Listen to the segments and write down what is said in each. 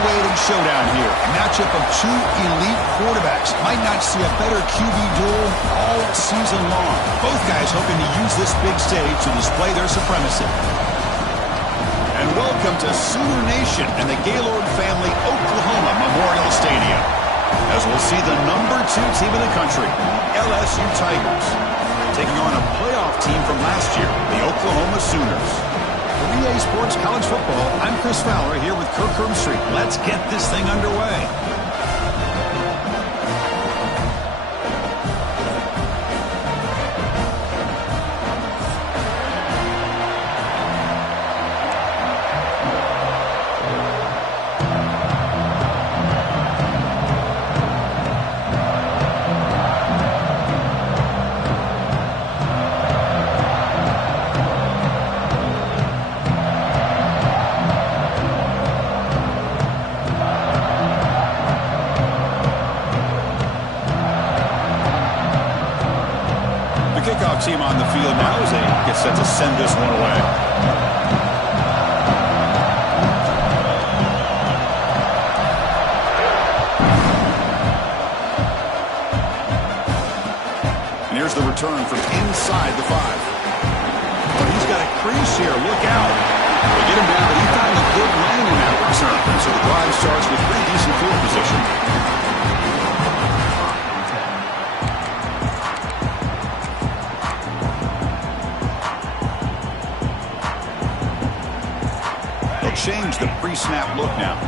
long-awaited showdown here. A matchup of two elite quarterbacks. Might not see a better QB duel all season long. Both guys hoping to use this big stage to display their supremacy. And welcome to Sooner Nation and the Gaylord Family Oklahoma Memorial Stadium, as we'll see the #2 team in the country, LSU Tigers, taking on a playoff team from last year, the Oklahoma Sooners. For EA Sports College Football, I'm Chris Fowler here with Kirk Herbstreit. Let's get this thing underway. Team on the field now as they get set to send this one away. And here's the return from inside the 5. But he's got a crease here. Look out. They get him down, but he found a good lane in that return. So the drive starts with pretty decent field position. Change the pre-snap look now.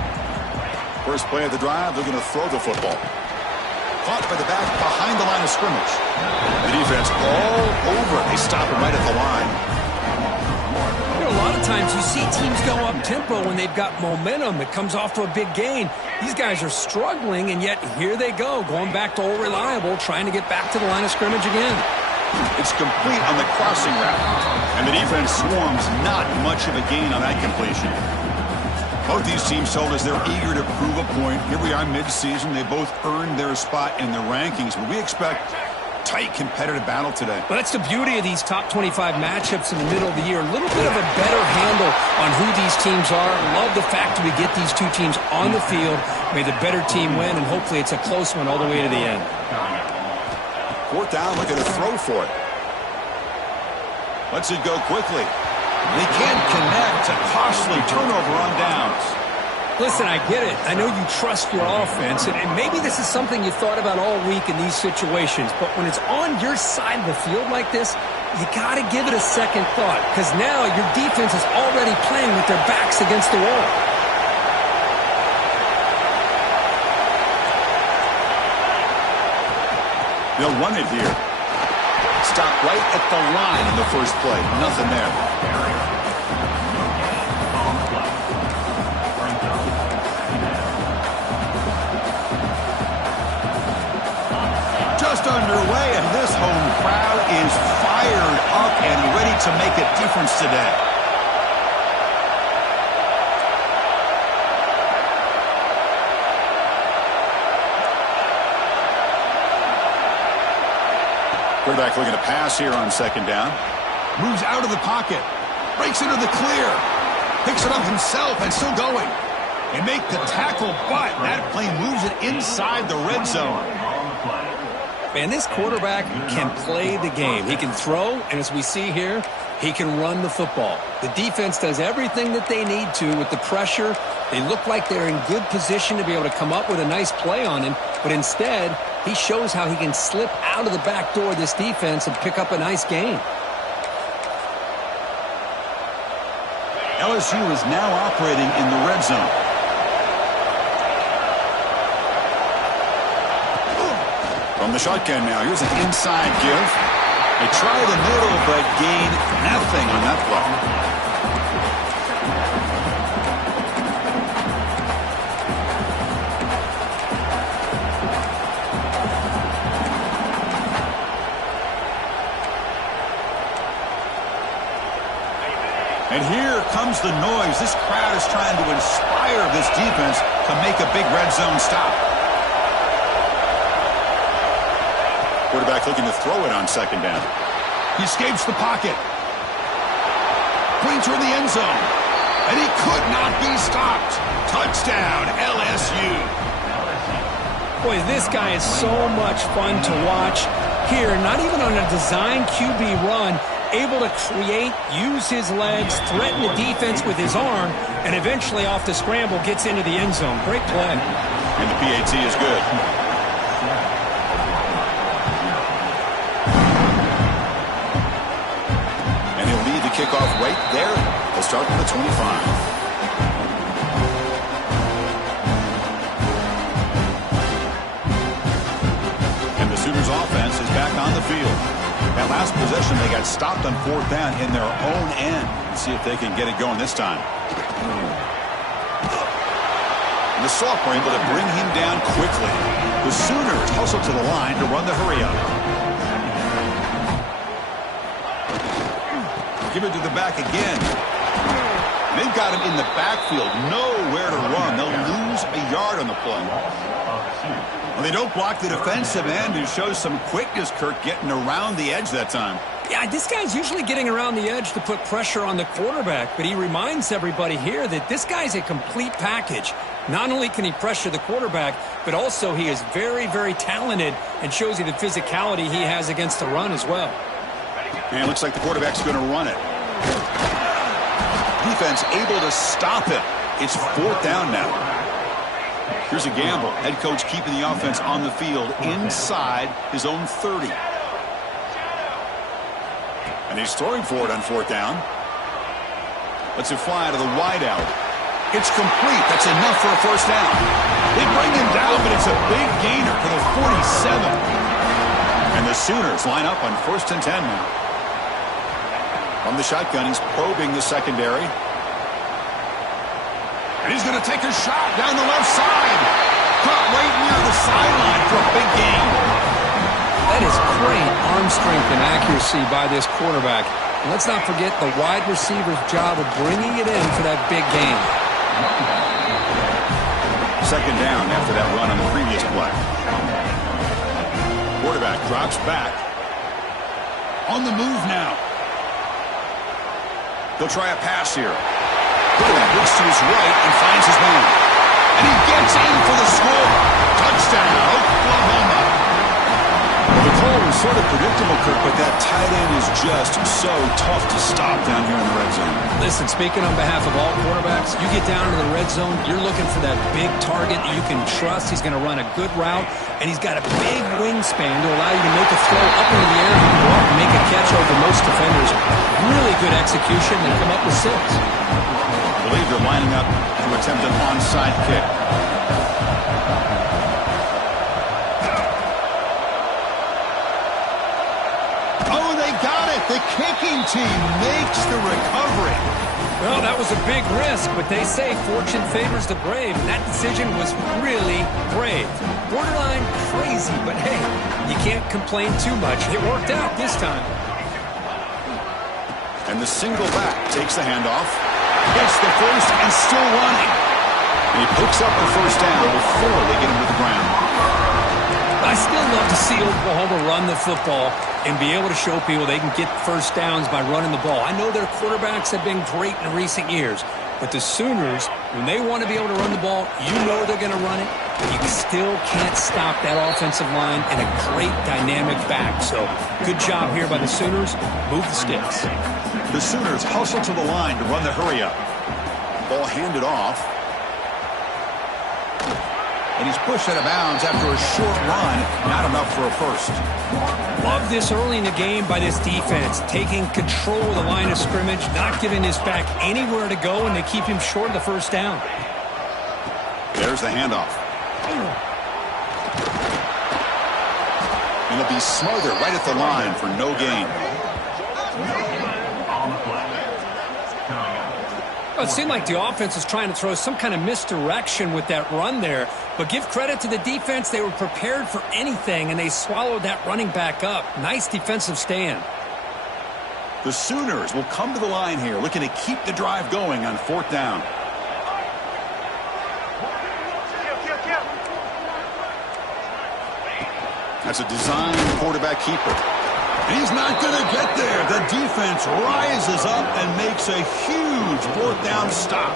First play of the drive, they're going to throw the football. Caught by the back behind the line of scrimmage. The defense all over. They stop him right at the line. You know, a lot of times you see teams go up-tempo when they've got momentum. It comes off to a big gain. These guys are struggling, and yet here they go, going back to old reliable, trying to get back to the line of scrimmage again. It's complete on the crossing route. And the defense swarms, not much of a gain on that completion. Both these teams told us they're eager to prove a point. Here we are mid-season. They both earned their spot in the rankings, but we expect tight competitive battle today. Well, that's the beauty of these top 25 matchups in the middle of the year. A little bit of a better handle on who these teams are. Love the fact that we get these two teams on the field. May the better team win, and hopefully it's a close one all the way to the end. 4th down, looking to throw for it. Lets it go quickly. They can't connect. A costly turnover on downs. Listen, I get it. I know you trust your offense, and maybe this is something you thought about all week in these situations, but when it's on your side of the field like this, you got to give it a second thought, because now your defense is already playing with their backs against the wall. They'll run it here. Stop right at the line in the first play. Nothing there. Just underway, and this home crowd is fired up and ready to make a difference today. Quarterback looking to pass here on 2nd down. Moves out of the pocket. Breaks into the clear. Picks it up himself and still going. They make the tackle, but that play moves it inside the red zone. Man, this quarterback can play the game. He can throw, and as we see here, he can run the football. The defense does everything that they need to with the pressure. They look like they're in good position to be able to come up with a nice play on him, but instead, he shows how he can slip out of the back door of this defense and pick up a nice gain. LSU is now operating in the red zone. From the shotgun now, here's an inside give. They try the middle, but gain nothing on that play. And here comes the noise. This crowd is trying to inspire this defense to make a big red zone stop. Quarterback looking to throw it on 2nd down. He escapes the pocket. Pointing toward the end zone. And he could not be stopped. Touchdown, LSU. Boy, this guy is so much fun to watch. Here, not even on a design QB run, able to create, use his legs, threaten the defense with his arm, and eventually off the scramble gets into the end zone. Great play. And the PAT is good. And he'll lead the kickoff right there. He'll start from the 25. Sooners offense is back on the field. That last possession, they got stopped on 4th down in their own end. Let's see if they can get it going this time. And the sophomore able to bring him down quickly. The Sooners hustle to the line to run the hurry up. Give it to the back again. They've got him in the backfield. Nowhere to run. They'll lose a yard on the play. Well, they don't block the defensive end, who shows some quickness, Kirk, getting around the edge that time. Yeah, this guy's usually getting around the edge to put pressure on the quarterback, but he reminds everybody here that this guy's a complete package. Not only can he pressure the quarterback, but also he is very, very talented and shows you the physicality he has against the run as well. And it looks like the quarterback's going to run it. Defense able to stop him. It's 4th down now. Here's a gamble. Head coach keeping the offense on the field inside his own 30. And he's throwing for it on 4th down. Lets it fly to the wideout. It's complete. That's enough for a first down. They bring him down, but it's a big gainer for the 47. And the Sooners line up on 1st and 10 now. From the shotgun, he's probing the secondary. And he's going to take a shot down the left side. Caught right near the sideline for a big gain. That is great arm strength and accuracy by this quarterback. And let's not forget the wide receiver's job of bringing it in for that big gain. 2nd down after that run on the previous play. Quarterback drops back. On the move now. They'll try a pass here. Quarterback looks to his right and finds his man. And he gets in for the score. Touchdown, Oklahoma. Well, the call was sort of predictable, Kirk, but that tight end is just so tough to stop down here in the red zone. Listen, speaking on behalf of all quarterbacks, you get down to the red zone, you're looking for that big target that you can trust. He's going to run a good route, and he's got a big wingspan to allow you to make a throw up into the air and go up and make a catch over most defenders. Really good execution. They come up with 6. I believe they're lining up to attempt an onside kick. Oh, they got it. The kicking team makes the recovery. Well, that was a big risk, but they say fortune favors the brave, and that decision was really brave. Borderline crazy, but hey, you can't complain too much. It worked out this time. And the single back takes the handoff. Gets the first and still running. And he picks up the first down before they get him to the ground. I still love to see Oklahoma run the football and be able to show people they can get first downs by running the ball. I know their quarterbacks have been great in recent years, but the Sooners, when they want to be able to run the ball, you know they're going to run it, but you still can't stop that offensive line and a great dynamic back. So good job here by the Sooners. Move the sticks. The Sooners hustle to the line to run the hurry-up. Ball handed off. And he's pushed out of bounds after a short run. Not enough for a first. Love this early in the game by this defense. Taking control of the line of scrimmage, not giving his back anywhere to go, and they keep him short of the first down. There's the handoff. And it'll be Smother right at the line for no gain. Well, it seemed like the offense was trying to throw some kind of misdirection with that run there. But give credit to the defense. They were prepared for anything, and they swallowed that running back up. Nice defensive stand. The Sooners will come to the line here, looking to keep the drive going on 4th down. That's a design quarterback keeper. And he's not going to get there. The defense rises up and makes a huge fourth down stop.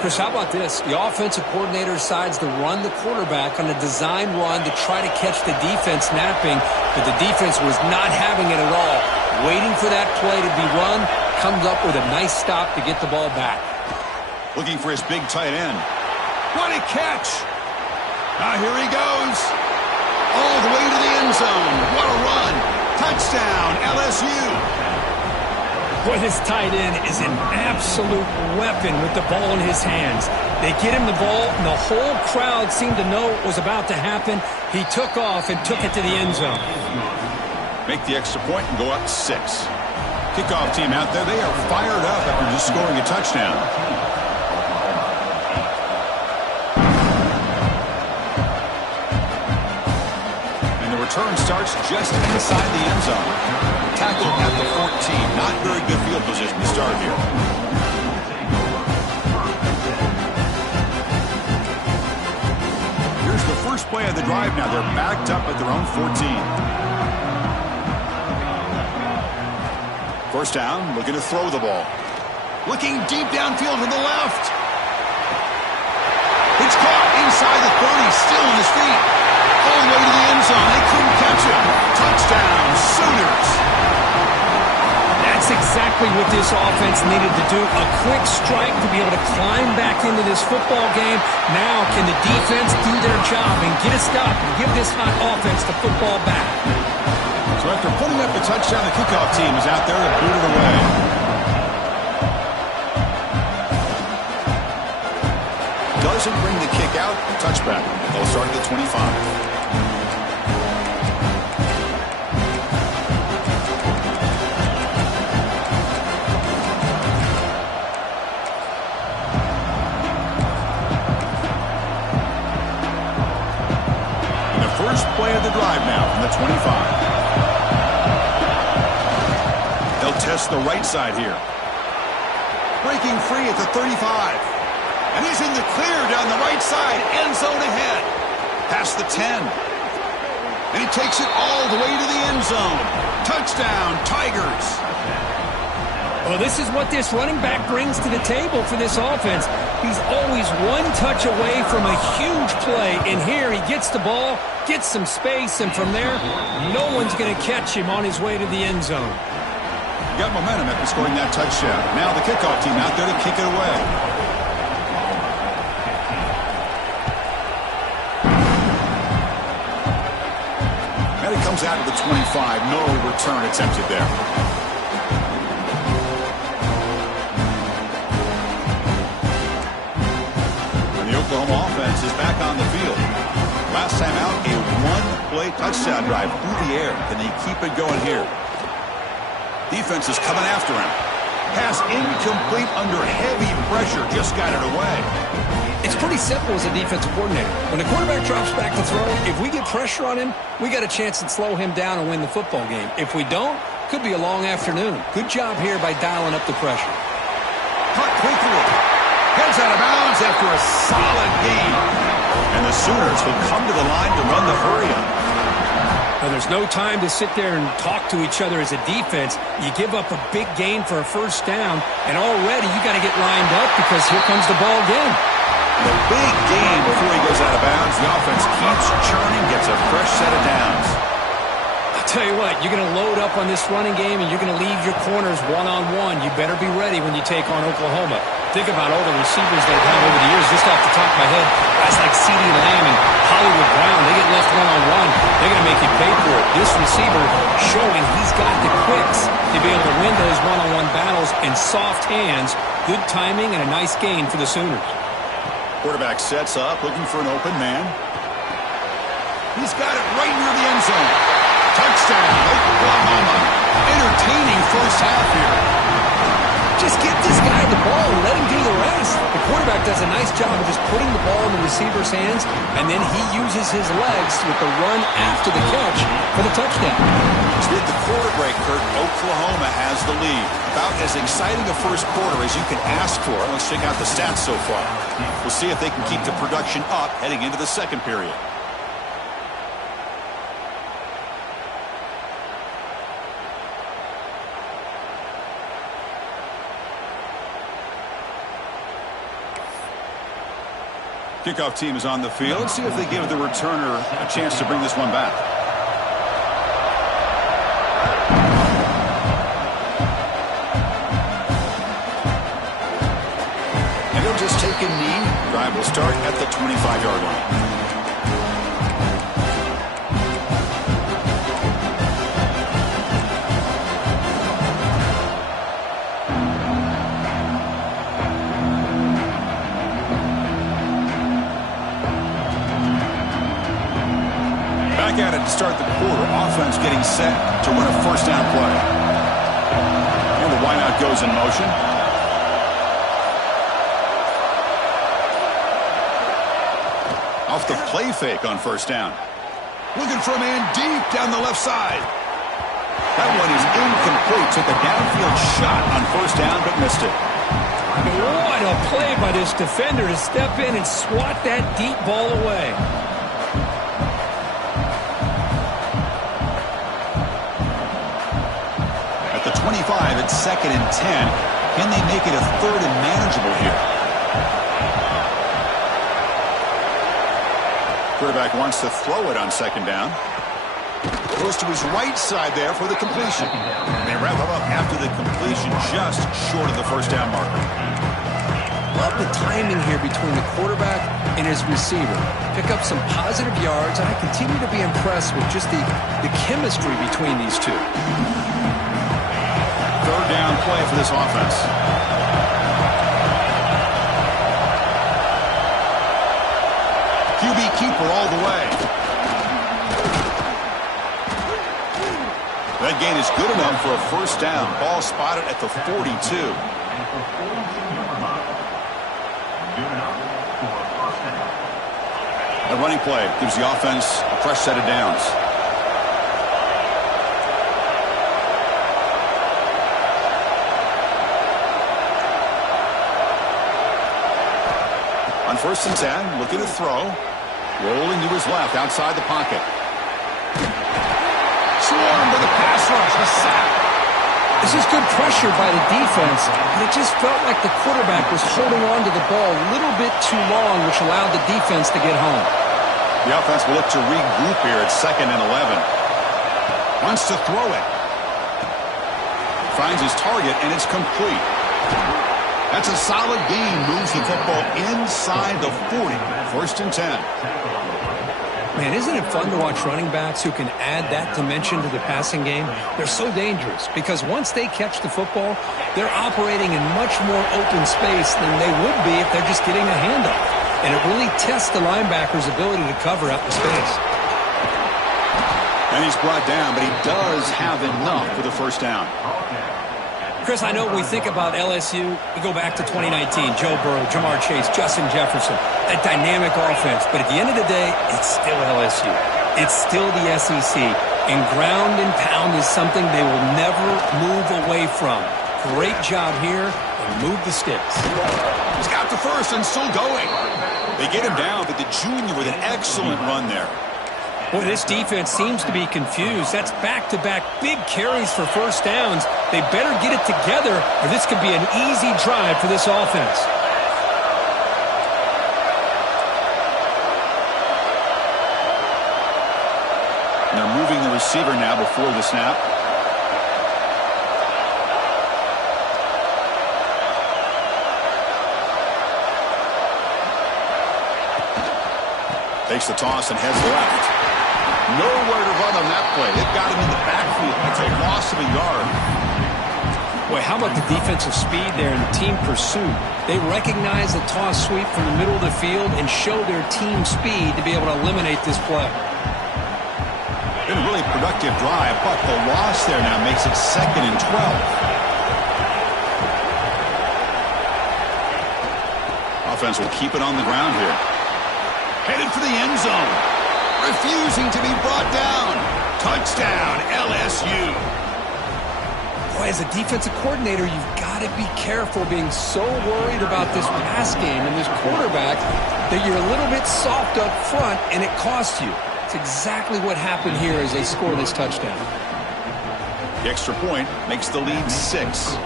Chris, how about this? The offensive coordinator decides to run the quarterback on a design run to try to catch the defense napping, but the defense was not having it at all. Waiting for that play to be run, comes up with a nice stop to get the ball back. Looking for his big tight end. What a catch! Now here he goes. All the way to the end zone. What a run. Touchdown, LSU. Boy, this tight end is an absolute weapon with the ball in his hands. They get him the ball, and the whole crowd seemed to know what was about to happen. He took off and took it to the end zone. Make the extra point and go up 6. Kickoff team out there, they are fired up after just scoring a touchdown. And the return starts just inside the end zone. Tackle at the 14. Not very good field position to start here. Here's the first play of the drive now. They're backed up at their own 14. First down, looking to throw the ball. Looking deep downfield to the left. It's caught inside the 30, still on his feet. All the way to the end zone. They couldn't catch him. Touchdown, Sooners. That's exactly what this offense needed to do. A quick strike to be able to climb back into this football game. Now can the defense do their job and get a stop and give this hot offense the football back? So after putting up the touchdown, the kickoff team is out there to boot it away. Doesn't bring the kick out. Touchback. They'll start at the 25. First play of the drive now from the 25. They'll test the right side here. Breaking free at the 35. And he's in the clear down the right side. End zone ahead. Past the 10. And he takes it all the way to the end zone. Touchdown, Tigers. Well, this is what this running back brings to the table for this offense. He's always one touch away from a huge play. And here he gets the ball, gets some space, and from there, no one's going to catch him on his way to the end zone. Got momentum after scoring that touchdown. Now the kickoff team out there to kick it away. And it comes out of the 25. No return attempted there. Oklahoma offense is back on the field. Last time out, a one-play touchdown drive through the air. Can they keep it going here? Defense is coming after him. Pass incomplete under heavy pressure. Just got it away. It's pretty simple as a defensive coordinator. When the quarterback drops back to throw, if we get pressure on him, we got a chance to slow him down and win the football game. If we don't, could be a long afternoon. Good job here by dialing up the pressure. Cut quickly. Heads out of bounds after a solid gain. And the Sooners will come to the line to run the hurry-up. Now, there's no time to sit there and talk to each other as a defense. You give up a big gain for a first down, and already you got to get lined up because here comes the ball again. The big gain before he goes out of bounds. The offense keeps churning, gets a fresh set of downs. I'll tell you what, you're going to load up on this running game, and you're going to leave your corners one-on-one. You better be ready when you take on Oklahoma. Think about all the receivers they've had over the years. Just off the top of my head, guys like CeeDee Lamb and Hollywood Brown, they get left one-on-one. They're going to make you pay for it. This receiver showing he's got the quicks to be able to win those one-on-one battles in soft hands. Good timing and a nice gain for the Sooners. Quarterback sets up, looking for an open man. He's got it right near the end zone. Touchdown, Oklahoma. Entertaining first half here. Just get this guy the ball and let him do the rest. The quarterback does a nice job of just putting the ball in the receiver's hands, and then he uses his legs with the run after the catch for the touchdown. So with the quarter break, Kurt, Oklahoma has the lead. About as exciting a first quarter as you can ask for. Let's check out the stats so far. We'll see if they can keep the production up heading into the second period. Kickoff team is on the field. See if they give the returner a chance to bring this one back. And he'll just take a knee. Drive will start at the 25-yard line. At it to start the quarter. Offense getting set to run a first down play. And the wideout goes in motion. Off the play fake on first down. Looking for a man deep down the left side. That one is incomplete. Took a downfield shot on first down but missed it. What a play by this defender to step in and swat that deep ball away. At the 25, it's 2nd and 10. Can they make it a 3rd and manageable here? Quarterback wants to throw it on 2nd down. Goes to his right side there for the completion. They wrap him up after the completion, just short of the first down marker. Love the timing here between the quarterback and his receiver. Pick up some positive yards, and I continue to be impressed with just the chemistry between these two. 3rd down play for this offense. QB keeper all the way. That gain is good enough for a first down. Ball spotted at the 42. The running play gives the offense a fresh set of downs. On 1st and 10, looking to throw. Rolling to his left, outside the pocket. Swarmed with a pass rush, a sack. This is good pressure by the defense, but it just felt like the quarterback was holding on to the ball a little bit too long, which allowed the defense to get home. The offense will look to regroup here at 2nd and 11. Wants to throw it. Finds his target, and it's complete. That's a solid gain. Moves the football inside the 40. 1st and 10. Man, isn't it fun to watch running backs who can add that dimension to the passing game? They're so dangerous because once they catch the football, they're operating in much more open space than they would be if they're just getting a handoff. And it really tests the linebacker's ability to cover out the space. And he's brought down, but he does have enough for the first down. Chris, I know when we think about LSU, we go back to 2019, Joe Burrow, Jamar Chase, Justin Jefferson, that dynamic offense. But at the end of the day, it's still LSU. It's still the SEC. And ground and pound is something they will never move away from. Great job here, and move the sticks. He's got the first and still going. They get him down, but the junior with an excellent run there. Boy, this defense seems to be confused. That's back-to-back big carries for first downs. They better get it together, or this could be an easy drive for this offense. And they're moving the receiver now before the snap. Takes the toss and heads left. Nowhere to run on that play. They've got him in the backfield. It's a loss of a yard. Boy, how about the defensive speed there and team pursuit? They recognize the toss sweep from the middle of the field and show their team speed to be able to eliminate this play. Been a really productive drive, but the loss there now makes it 2nd and 12. Offense will keep it on the ground here. Headed for the end zone. Refusing to be brought down. Touchdown, LSU. Boy, as a defensive coordinator, you've got to be careful being so worried about this pass game and this quarterback that you're a little bit soft up front, and it costs you. It's exactly what happened here as they score this touchdown. The extra point makes the lead 6.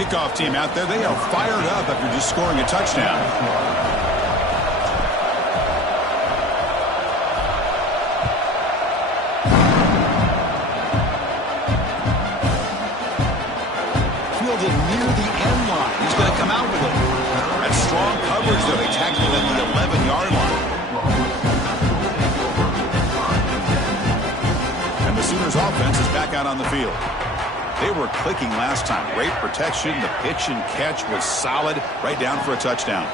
Kickoff team out there, they are fired up after just scoring a touchdown. Fielded near the end line. He's going to come out with it. That's strong coverage, though. They tackled him at the 11-yard line. And the Sooners offense is back out on the field. They were clicking last time. Great protection. The pitch and catch was solid. Right down for a touchdown.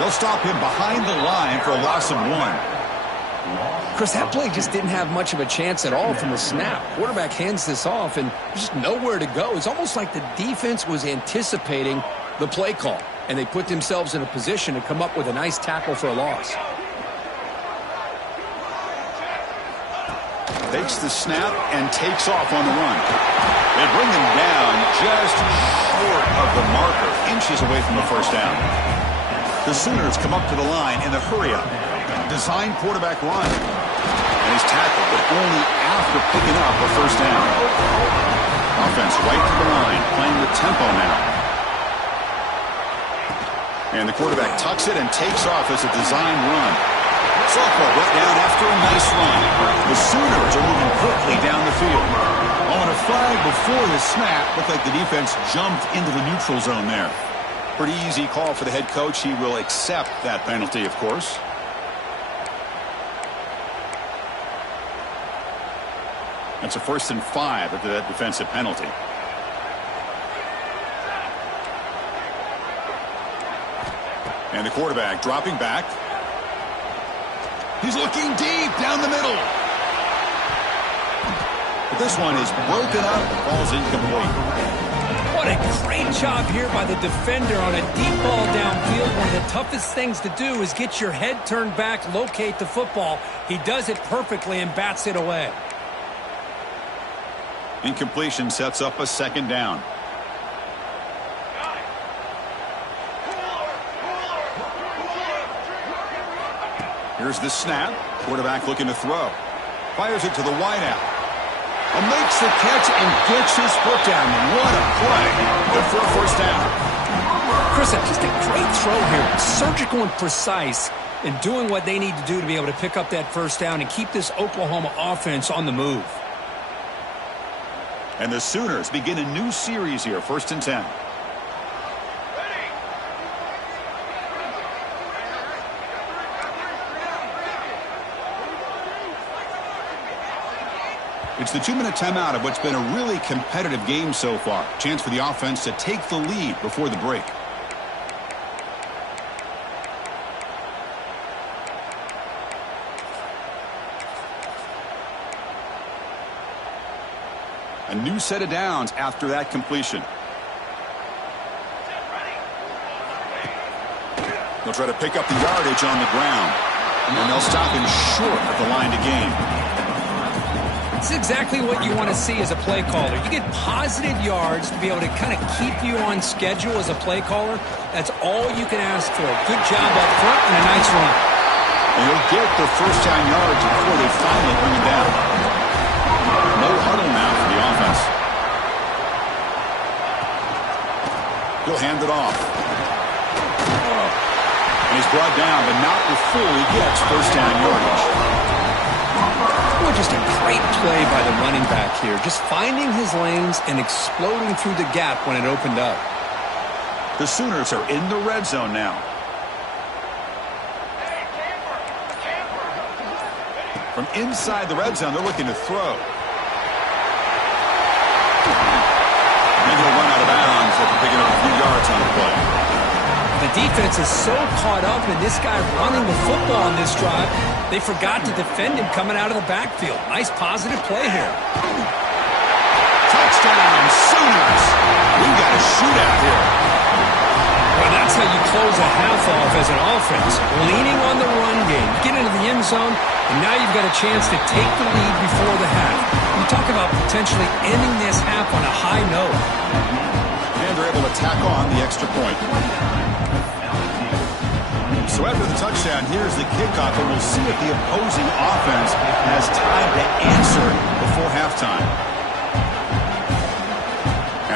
They'll stop him behind the line for a loss of 1. Chris, that play just didn't have much of a chance at all from the snap. Quarterback hands this off, and there's just nowhere to go. It's almost like the defense was anticipating the play call, and they put themselves in a position to come up with a nice tackle for a loss. Takes the snap and takes off on the run. They bring him down just short of the marker, inches away from the first down. The Sooners come up to the line in the hurry-up. Design quarterback run. And he's tackled, but only after picking up a first down. Offense right to the line, playing the tempo now. And the quarterback tucks it and takes off as a design run. Sophomore brought down after a nice run. The Sooners are moving quickly down the field. On a flag before the snap, looked like the defense jumped into the neutral zone there. Pretty easy call for the head coach. He will accept that penalty, of course. That's a 1st and 5 after that defensive penalty. And the quarterback dropping back. He's looking deep down the middle. But this one is broken up and falls incomplete. What a great job here by the defender on a deep ball downfield. One of the toughest things to do is get your head turned back, locate the football. He does it perfectly and bats it away. Incompletion sets up a 2nd down. Here's the snap. Quarterback looking to throw. Fires it to the wideout. And makes the catch and gets his foot down. What a play. Good for a first down. Chris, just a great throw here. Surgical and precise in doing what they need to do to be able to pick up that first down and keep this Oklahoma offense on the move. And the Sooners begin a new series here. 1st and 10. It's the 2-minute timeout of what's been a really competitive game so far. Chance for the offense to take the lead before the break. A new set of downs after that completion. They'll try to pick up the yardage on the ground. And they'll stop him short of the line to gain. It's exactly what you want to see as a play caller. You get positive yards to be able to kind of keep you on schedule as a play caller. That's all you can ask for. Good job up front and a nice run. And he'll get the first down yards before they finally bring him down. No huddle now for the offense. He'll hand it off. And he's brought down, but not before he gets first down yardage. Boy, just a great play by the running back here. Just finding his lanes and exploding through the gap when it opened up. The Sooners are in the red zone now. From inside the red zone, they're looking to throw. And he'll run out of bounds after picking up a few yards on the play. The defense is so caught up in this guy running the football on this drive, they forgot to defend him coming out of the backfield. Nice positive play here. Touchdown, Sooners. We got a shootout here. Well, that's how you close a half off as an offense. Leaning on the run game. Get into the end zone, and now you've got a chance to take the lead before the half. You talk about potentially ending this half on a high note. And they're able to tack on the extra point. So after the touchdown, here's the kickoff, and we'll see if the opposing offense has time to answer before halftime.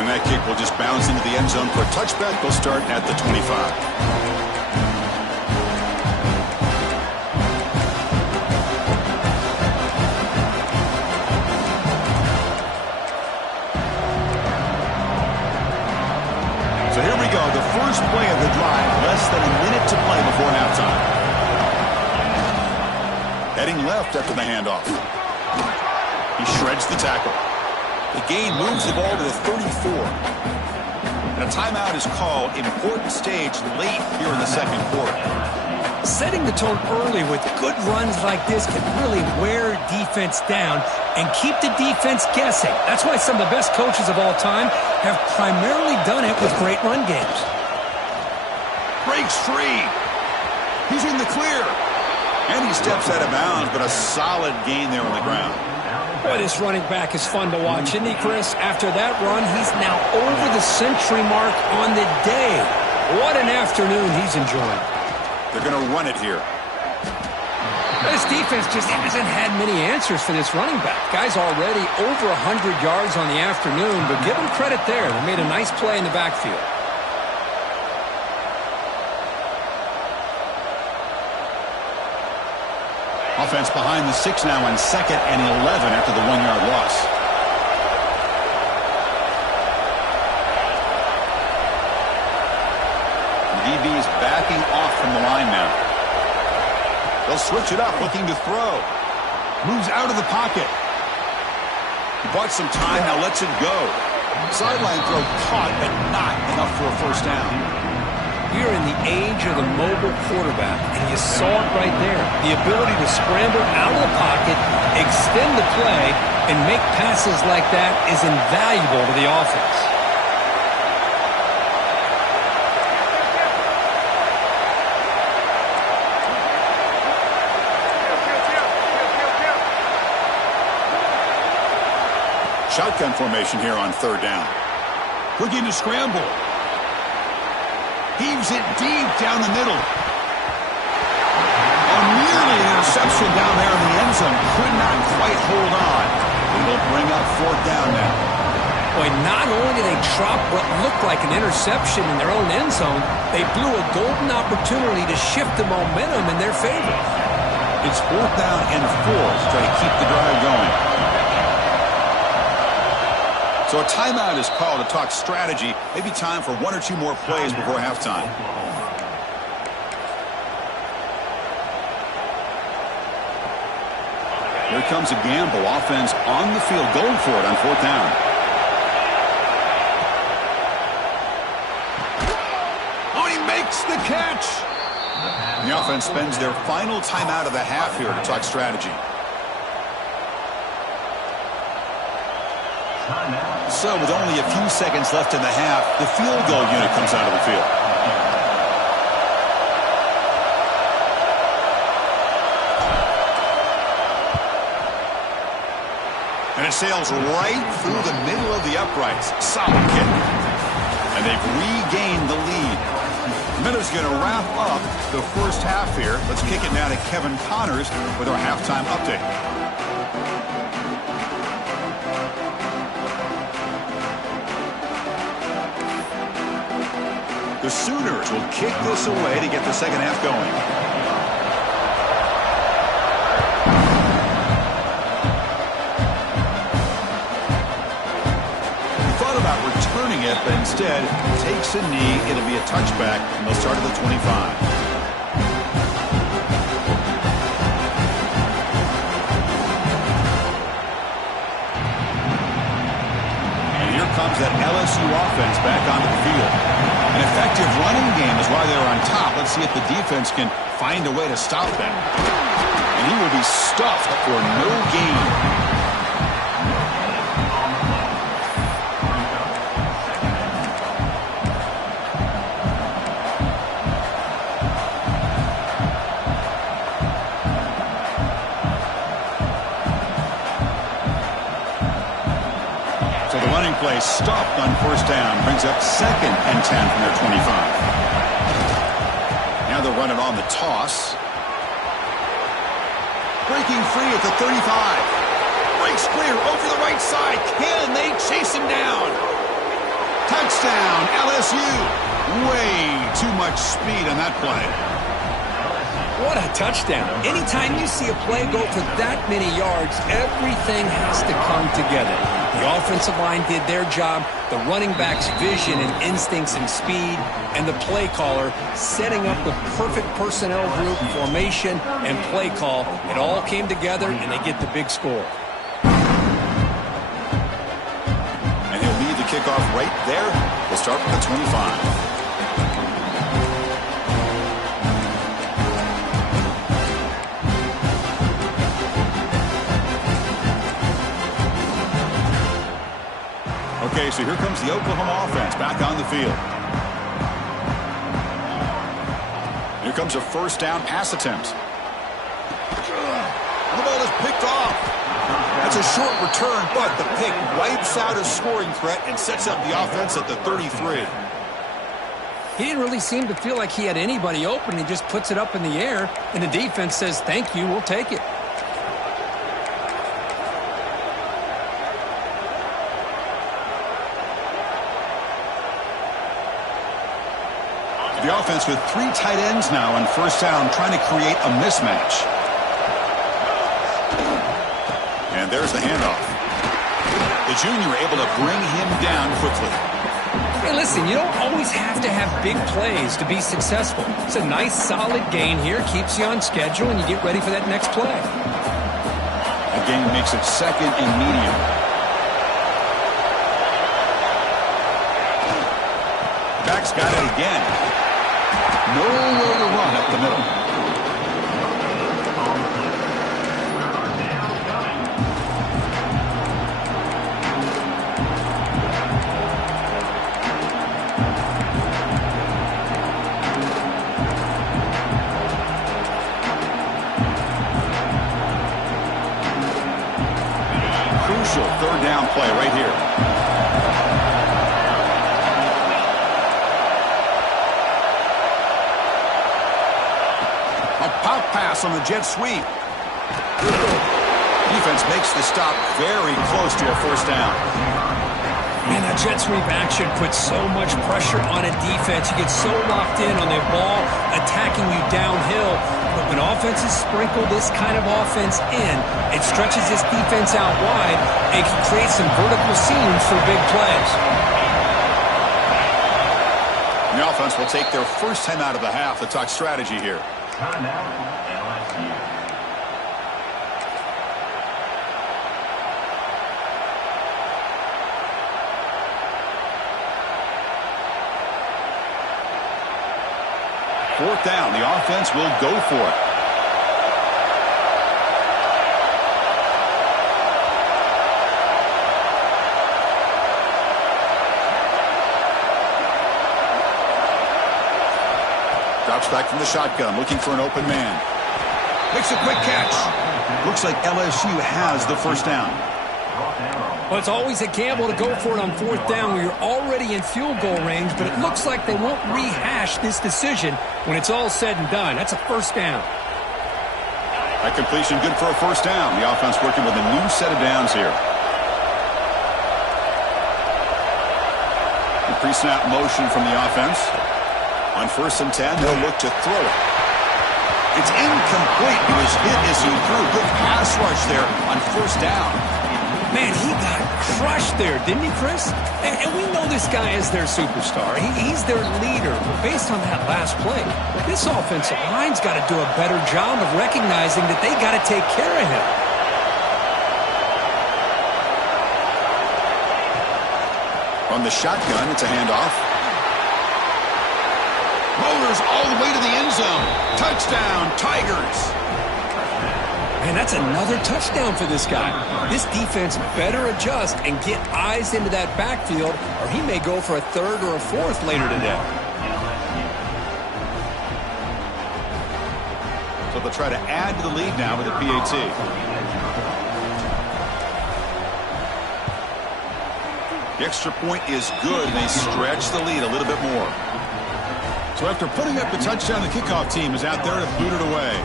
And that kick will just bounce into the end zone for a touchback. They'll start at the 25. So here we go, the first play of the drive, less than a minute to play before halftime. Heading left after the handoff. He shreds the tackle. The gain moves the ball to the 34. And a timeout is called. Important stage late here in the second quarter. Setting the tone early with good runs like this can really wear defense down and keep the defense guessing. That's why some of the best coaches of all time have primarily done it with great run games. Breaks free. He's in the clear. And he steps out of bounds, but a solid gain there on the ground. Boy, this running back is fun to watch, isn't he, Chris? After that run, he's now over the century mark on the day. What an afternoon he's enjoying. They're going to run it here. This defense just hasn't had many answers for this running back. Guy's already over 100 yards on the afternoon, but give him credit there. They made a nice play in the backfield. Offense behind the 6 now on 2nd and 11 after the 1-yard loss. The DB is backing off from the line now. They'll switch it up, looking to throw. Moves out of the pocket. He bought some time, now lets it go. Sideline throw caught, but not enough for a first down. We're in the age of the mobile quarterback, and you saw it right there. The ability to scramble out of the pocket, extend the play, and make passes like that is invaluable to the offense. Shotgun formation here on 3rd down. Looking to scramble. Heaves it deep down the middle. Oh, nearly an interception down there in the end zone. Could not quite hold on. It'll bring up 4th down now. Boy, not only did they drop what looked like an interception in their own end zone, they blew a golden opportunity to shift the momentum in their favor. It's 4th down and 4 to try to keep the drive going. So a timeout is called to talk strategy. Maybe time for 1 or 2 more plays before halftime. Here comes a gamble. Offense on the field, going for it on 4th down. Oh, he makes the catch. The offense spends their final timeout of the half here to talk strategy. So with only a few seconds left in the half, the field goal unit comes out of the field. And it sails right through the middle of the uprights. Solid kick. And they've regained the lead. Miller's going to wrap up the first half here. Let's kick it now to Kevin Connors with our halftime update. The Sooners will kick this away to get the second half going. He thought about returning it, but instead takes a knee. It'll be a touchback, and they'll start at the 25. Comes that LSU offense back onto the field. An effective running game is why they're on top. Let's see if the defense can find a way to stop them. And he will be stuffed for no gain. Play stopped on first down, brings up 2nd and 10 from their 25. Now they'll run it on the toss. Breaking free at the 35. Breaks clear over the right side. Can they chase him down? Touchdown, LSU. Way too much speed on that play. What a touchdown. Anytime you see a play go for that many yards, everything has to come together. The offensive line did their job, the running back's vision and instincts and speed, and the play caller setting up the perfect personnel group, formation, and play call. It all came together, and they get the big score. And he'll lead the kickoff right there. We'll start with the 25. Okay, so here comes the Oklahoma offense back on the field. Here comes a first down pass attempt. The ball is picked off. That's a short return, but the pick wipes out a scoring threat and sets up the offense at the 33. He didn't really seem to feel like he had anybody open. He just puts it up in the air, and the defense says, thank you, we'll take it. The offense with 3 tight ends now on first down, trying to create a mismatch. And there's the handoff. The junior able to bring him down quickly. Hey, listen, you don't always have to have big plays to be successful. It's a nice, solid gain here, keeps you on schedule, and you get ready for that next play. That gain makes it second and medium. Back's got it again. Nowhere to run up the middle. Crucial third down play right here. Pop pass on the jet sweep. Defense makes the stop very close to a first down. Man, that jet sweep action puts so much pressure on a defense. You get so locked in on their ball attacking you downhill. But when offenses sprinkle this kind of offense in, it stretches this defense out wide and can create some vertical seams for big plays. The offense will take their first time out of the half to talk strategy here. Fourth down, the offense will go for it. Drops back from the shotgun, looking for an open man. Makes a quick catch. Looks like LSU has the first down. Well, it's always a gamble to go for it on fourth down where you're already in field goal range, but it looks like they won't rehash this decision when it's all said and done. That's a first down. That completion good for a first down. The offense working with a new set of downs here. The pre-snap motion from the offense. On 1st and 10, they'll look to throw it. It's incomplete. He was hit as he threw. Good pass rush there on first down. Man, he got crushed there, didn't he, Chris? And we know this guy is their superstar. He's their leader. But based on that last play, this offensive line's got to do a better job of recognizing that they got to take care of him. From the shotgun, it's a handoff. Rollers all the way to the end zone. Touchdown, Tigers. Man, that's another touchdown for this guy. This defense better adjust and get eyes into that backfield, or he may go for a third or a fourth later today. So they'll try to add to the lead now with a PAT. The extra point is good, and they stretch the lead a little bit more. So after putting up the touchdown, the kickoff team is out there to boot it away.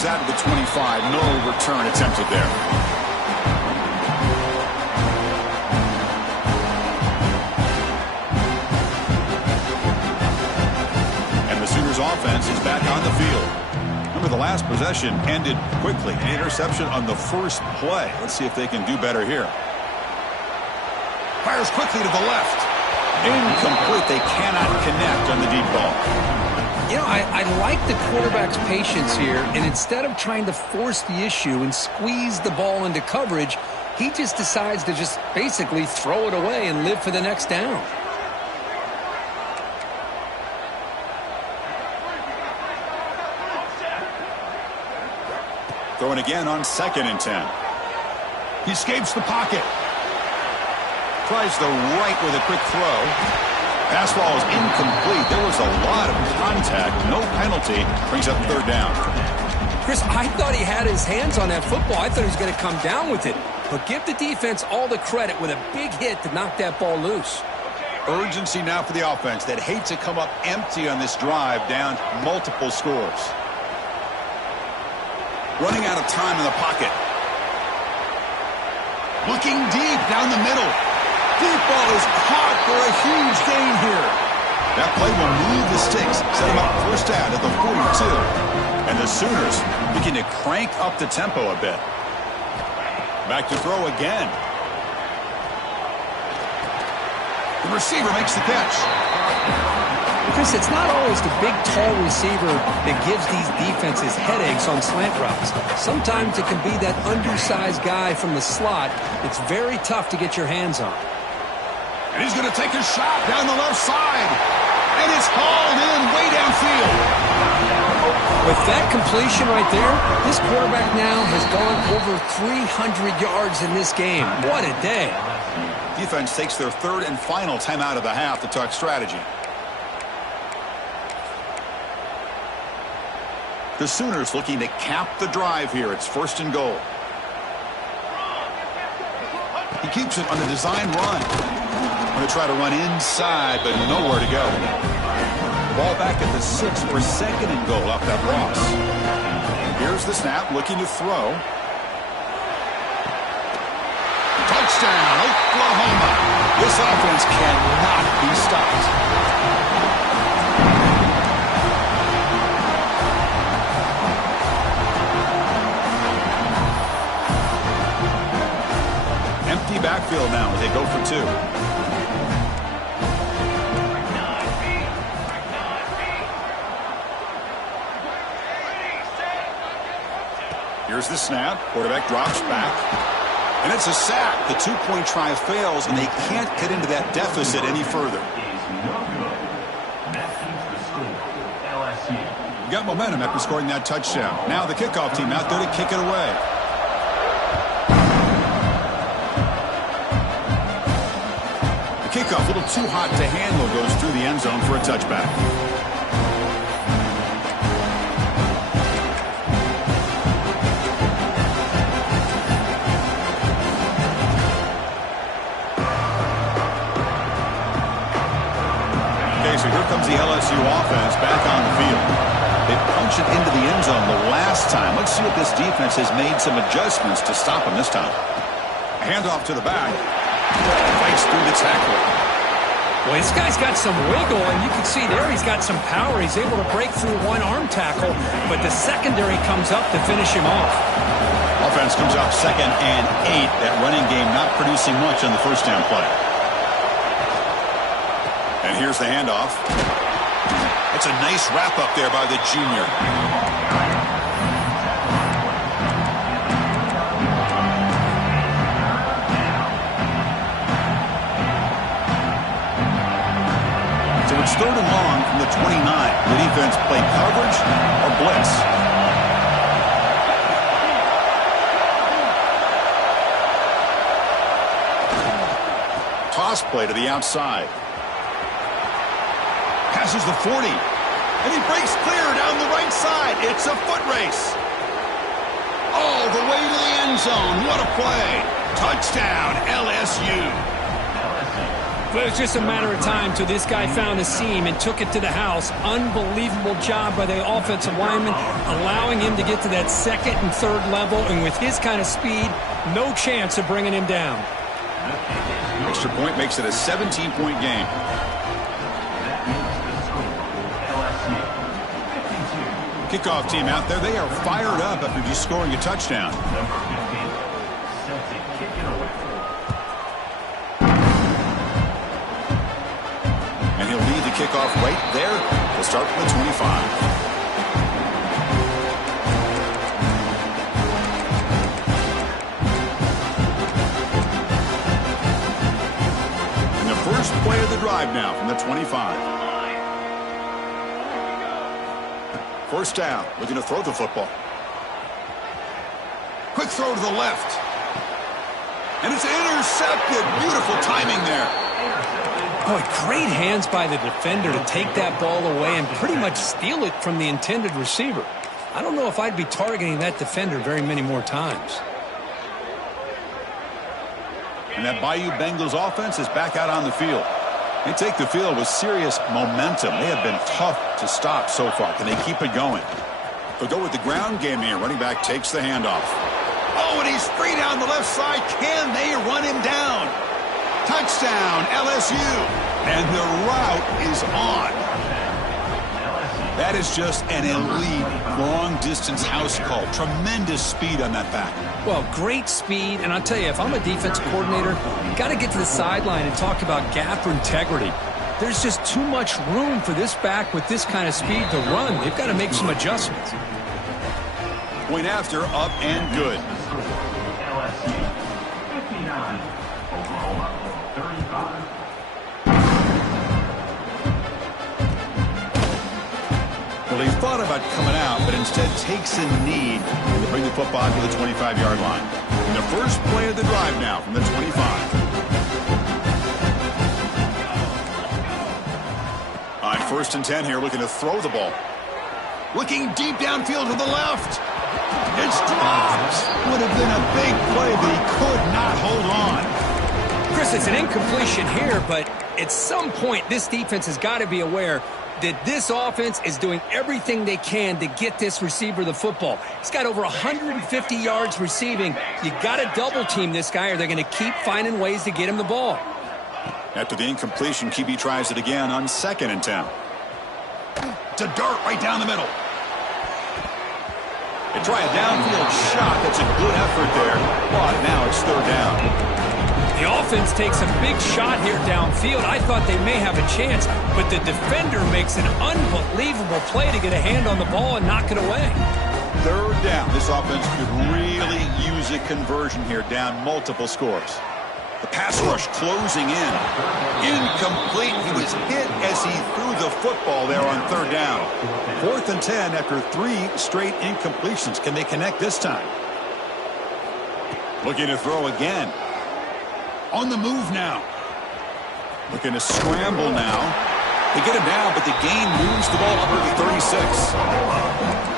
comes out of the 25. No return attempted there. And the Sooners offense is back on the field. Remember, the last possession ended quickly. An interception on the first play. Let's see if they can do better here. Fires quickly to the left. Incomplete. They cannot connect on the deep ball. You know, I like the quarterback's patience here, and instead of trying to force the issue and squeeze the ball into coverage, he just decides to just basically throw it away and live for the next down. Throwing again on 2nd and 10. He escapes the pocket. Tries the right with a quick throw. Pass ball is incomplete. There was a lot of contact. No penalty. Brings up 3rd down. Chris, I thought he had his hands on that football. I thought he was going to come down with it. But give the defense all the credit with a big hit to knock that ball loose. Urgency now for the offense that hate to come up empty on this drive, down multiple scores. Running out of time in the pocket. Looking deep down the middle. Deep ball is caught for a huge gain here. That play will move the sticks, set them up 1st down at the 42. And the Sooners begin to crank up the tempo a bit. Back to throw again. The receiver makes the catch. Chris, it's not always the big, tall receiver that gives these defenses headaches on slant routes. Sometimes it can be that undersized guy from the slot. It's very tough to get your hands on. And he's going to take a shot down the left side. And it's hauled in way downfield. With that completion right there, this quarterback now has gone over 300 yards in this game. What a day. Defense takes their 3rd and final timeout of the half to talk strategy. The Sooners looking to cap the drive here. It's 1st and goal. He keeps it on the design run. Going to try to run inside, but nowhere to go. Ball back at the 6 for 2nd and goal off that loss. Here's the snap, looking to throw. Touchdown, Oklahoma. This offense cannot be stopped. Empty backfield now as they go for 2. Here's the snap. Quarterback drops back. And it's a sack. The 2-point try fails, and they can't get into that deficit any further. You got momentum after scoring that touchdown. Now the kickoff team out there to kick it away. The kickoff, a little too hot to handle, goes through the end zone for a touchback. So here comes the LSU offense back on the field. They punched it into the end zone the last time. Let's see if this defense has made some adjustments to stop them this time. Handoff to the back. Fights through the tackle. Well, this guy's got some wiggle, and you can see there he's got some power. He's able to break through one arm tackle, but the secondary comes up to finish him off. Offense comes out 2nd and 8. That running game not producing much on the 1st down play. And here's the handoff. It's a nice wrap up there by the junior. So it's 3rd and long from the 29. The defense play coverage or blitz. Toss play to the outside. Passes the 40. And he breaks clear down the right side. It's a foot race. All the way to the end zone. What a play. Touchdown, LSU. Well, it was just a matter of time till this guy found a seam and took it to the house. Unbelievable job by the offensive lineman, allowing him to get to that second and third level, and with his kind of speed, no chance of bringing him down. Extra point makes it a 17-point game. Kickoff team out there. They are fired up after just scoring a touchdown. And he'll lead the kickoff right there. We'll start from the 25. And the first play of the drive now from the 25. First down, looking to throw the football. Quick throw to the left. And it's intercepted. Beautiful timing there. Boy, great hands by the defender to take that ball away and pretty much steal it from the intended receiver. I don't know if I'd be targeting that defender very many more times. And that Bayou Bengals offense is back out on the field. They take the field with serious momentum. They have been tough to stop so far. Can they keep it going? They'll go with the ground game here. Running back takes the handoff. Oh, and he's free down the left side. Can they run him down? Touchdown, LSU. And the route is on. That is just an elite long-distance house call. Tremendous speed on that back. Well, great speed, and I'll tell you, if I'm a defensive coordinator, you got to get to the sideline and talk about gap or integrity. There's just too much room for this back with this kind of speed to run. They've got to make some adjustments. Point after, up and good. Well, he thought about coming out, but instead takes a knee to bring the football to the 25-yard line. And the first play of the drive now from the 25. On 1st and 10 here, looking to throw the ball. Looking deep downfield to the left. It's dropped. Would have been a big play, but he could not hold on. Chris, it's an incompletion here, but at some point, this defense has got to be aware that this offense is doing everything they can to get this receiver the football. He's got over 150 yards receiving. You got to double team this guy or they're going to keep finding ways to get him the ball. After the incompletion, QB tries it again on 2nd and 10. It's a dart right down the middle. They try a downfield shot. That's a good effort there. But now it's 3rd down. The offense takes a big shot here downfield. I thought they may have a chance, but the defender makes an unbelievable play to get a hand on the ball and knock it away. 3rd down. This offense could really use a conversion here, down multiple scores. The pass rush closing in. Incomplete. He was hit as he threw the football there on 3rd down. 4th and 10 after 3 straight incompletions. Can they connect this time? Looking to throw again. On the move now. Looking to scramble now. They get him down, but the gain moves the ball up to the 36.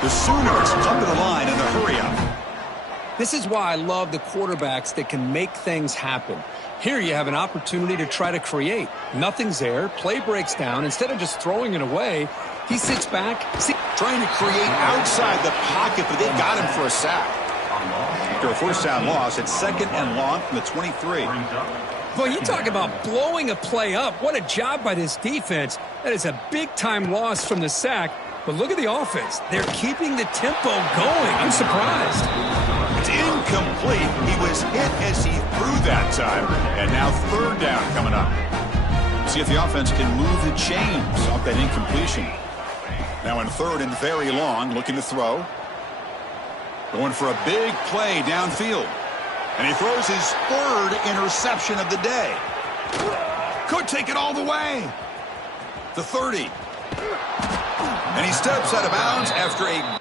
The Sooners come to the line in the hurry up. This is why I love the quarterbacks that can make things happen. Here you have an opportunity to try to create. Nothing's there. Play breaks down. Instead of just throwing it away, he sits back. Trying to create outside the pocket, but they got him for a sack. After a 1st down loss, it's 2nd and long from the 23. Boy, you talk about blowing a play up. What a job by this defense. That is a big-time loss from the sack. But look at the offense. They're keeping the tempo going. I'm surprised. It's incomplete. He was hit as he threw that time. And now 3rd down coming up. See if the offense can move the chains off that incompletion. Now in 3rd and very long, looking to throw. Going for a big play downfield. And he throws his 3rd interception of the day. Could take it all the way. The 30. And he steps out of bounds after a